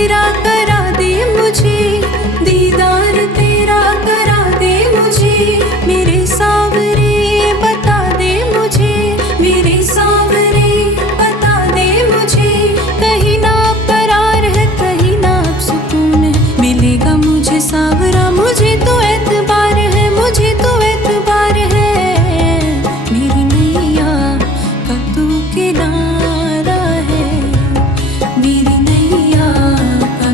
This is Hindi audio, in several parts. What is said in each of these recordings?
तेरा करा दे मुझे, दीदार तेरा करा दे मुझे, मेरे सावरे बता दे मुझे, मेरे सावरे बता दे मुझे। कहीं ना करार है, कहीं ना अब सुकून है, मिलेगा मुझे सावरा, मुझे तो एतबार है, मुझे तो एतबार है। मेरी नैया का तू किनारा है, मेरी नैया का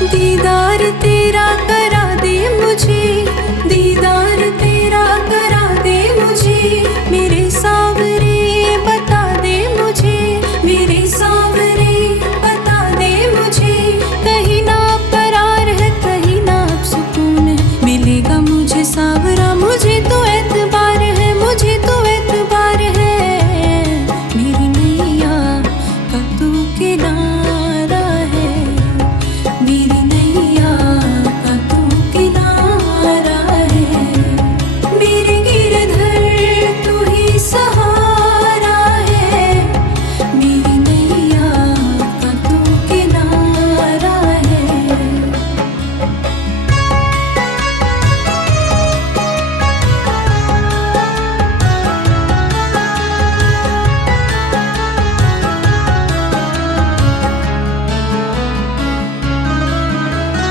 दीदार तेरा करा दे मुझे, दीदार तेरा करा दे मुझे, मेरे सावरे बता दे मुझे, मेरे सावरे बता दे मुझे। कहीं ना करार है, कहीं ना अब सुकून है, मिलेगा मुझे सावरा, मुझे तो एतबार है, मुझे तो एतबार है। मेरी नैया का तू किनारा है, मेरी नैया का तू किनारा है, मेरे गिरधर तू ही सहारा है, मेरी नैया का तू किनारा है।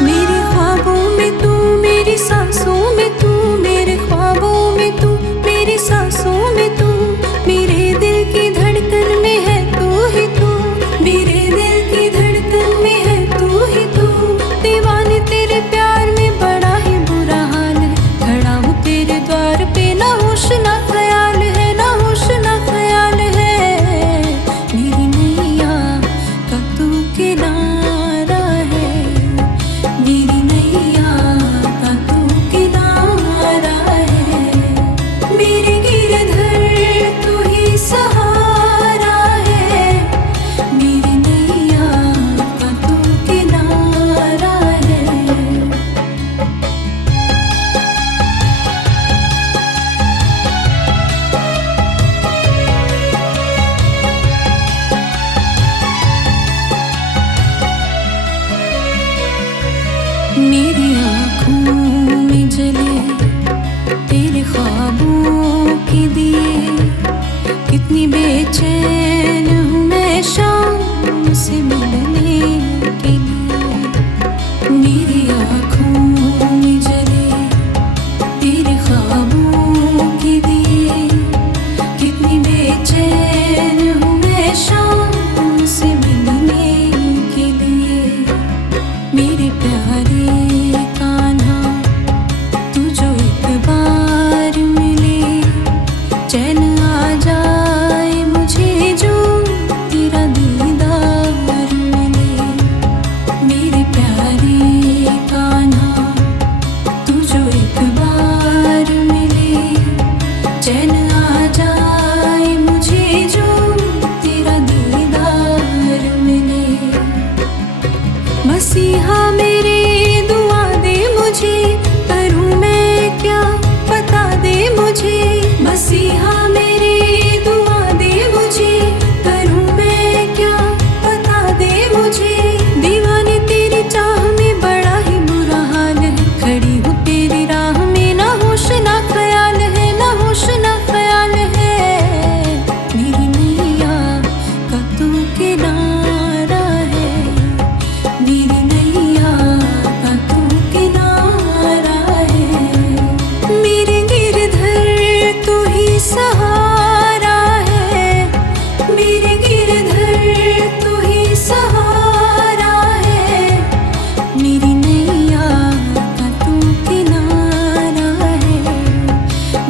मेरे ख्वाबों में तू, मेरी सांसों में तू, मेरे ख्वाबों में तू, मेरी सांसों में तू, मेरे दिल की धड़कन में है तू ही तू, मेरे दिल की धड़कन में है तू ही तू। दीवाने तेरे प्यार में बड़ा ही बुरा हाल है, खड़ा हूँ तेरे द्वार पे, ना होश ना ख्याल है, ना होश ना ख्याल है। मेरी नैया का तू किनारा है, मेरी नैया का तू किनारा है, मेरे गिरधर तू ही सहारा है, मेरी नैया का तू किनारा है। मेरी आँखों में जले तेरे ख्वाबों के दिए, कितनी बेचैन हूँ मैं शाम से मिलने के लिए। मेरी आँखों में जले तेरे ख्वाबों के दिए, कितनी बेचैन हूँ मैं शाम से मिलने के लिए। मेरे प्यारे कान्हा तू जो एक बार मिले, चैन आ जाए मुझे जो तेरा दीदार मिले। मेरे प्यारे कान्हा तू जो एक बार मिले, चैन आ जाए मुझे जो तेरा दीदार मिले। मसीहा मेरे दुआ दे मुझे, करूँ मैं क्या बता दे मुझे। मसीहा मेरे दुआ दे मुझे, करूँ मैं क्या बता दे मुझे। दीवाने तेरी चाह में बड़ा ही बुरा हाल है, खड़ी हूँ तेरी राह में, ना होश ना ख्याल है, ना होश ना ख्याल है। मेरी नैया का तू किनारा है, मेरी नैया का तू किनारा है, मेरे गिरधर तू ही सहारा है, मेरे गिरधर तू ही सहारा है, मेरी नैया का तू किनारा है,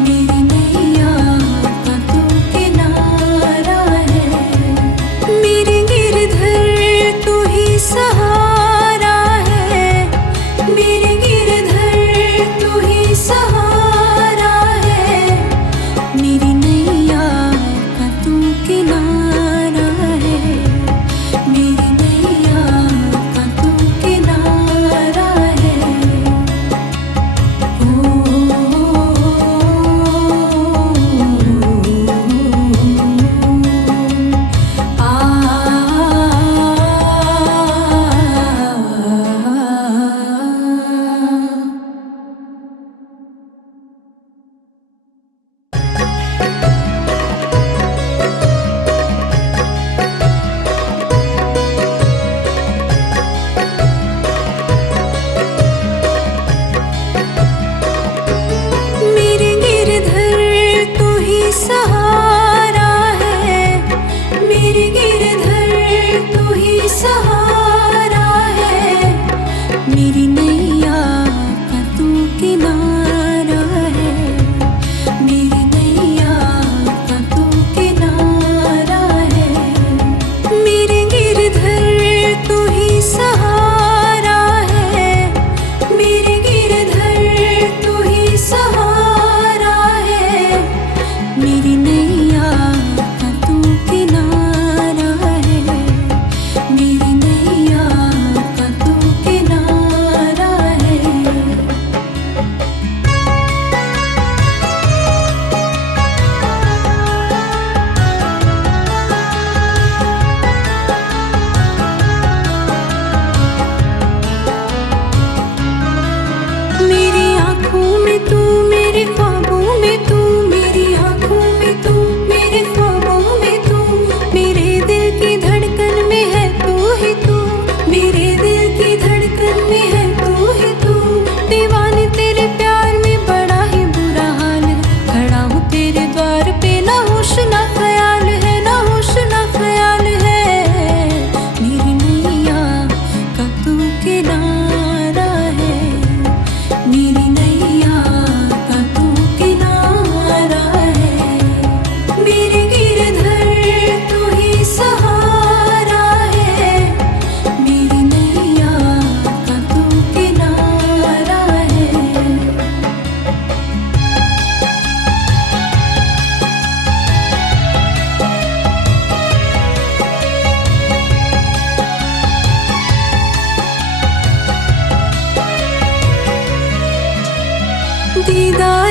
मेरी नैया का तू किनारा है, मेरे गिरधर तू ही सहारा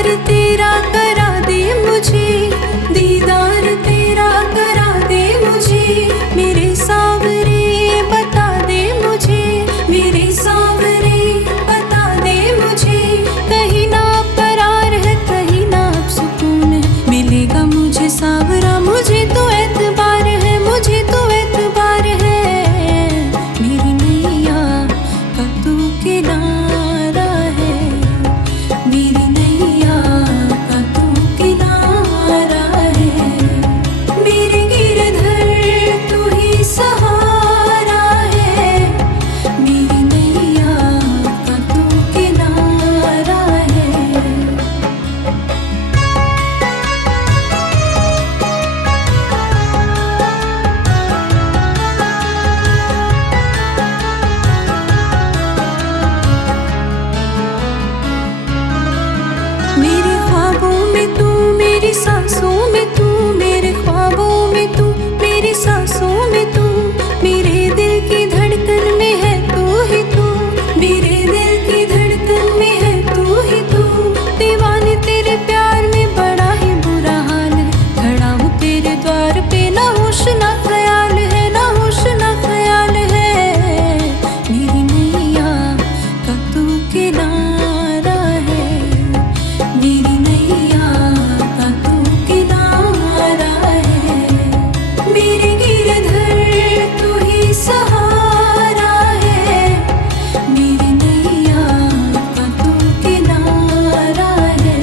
दीदार तेरा करा दे मुझे, दीदार तेरा करा दे मुझे, मेरे सावरे बता दे मुझे, मेरे सावरे बता दे मुझे। कहीं ना करार है, कहीं ना अब सुकून है, मिलेगा मुझे सावरा, मुझे तो एतबार है, मुझे तो एतबार है। मेरी नैया का तू किनारा है, मेरी नैया का तू किनारा है, मेरे गिरधर तू ही सहारा है, मेरी नैया का तू किनारा है। मेरे ख्वाबों में तू, मेरी सांसों में तू, मेरे ख्वाबों में तू, मेरी सांसों में तू, मेरे दिल की धड़कन में है तू ही तू, मेरे दिल की धड़कन में है तू ही तू। दीवाने तेरे प्यार में बड़ा ही बुरा हाल है, खड़ा हूँ तेरे द्वार पे, ना होश ना ख्याल है, ना होश ना ख्याल है। मेरी नैया का तू किनारा है, मेरी नैया का तू किनारा है, मेरे गिरधर तू ही सहारा है, मेरी नैया का तू किनारा है।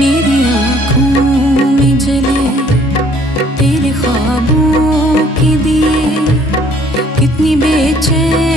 मेरी आँखों में जले तेरे ख्वाबों के दिए, कितनी बेचैन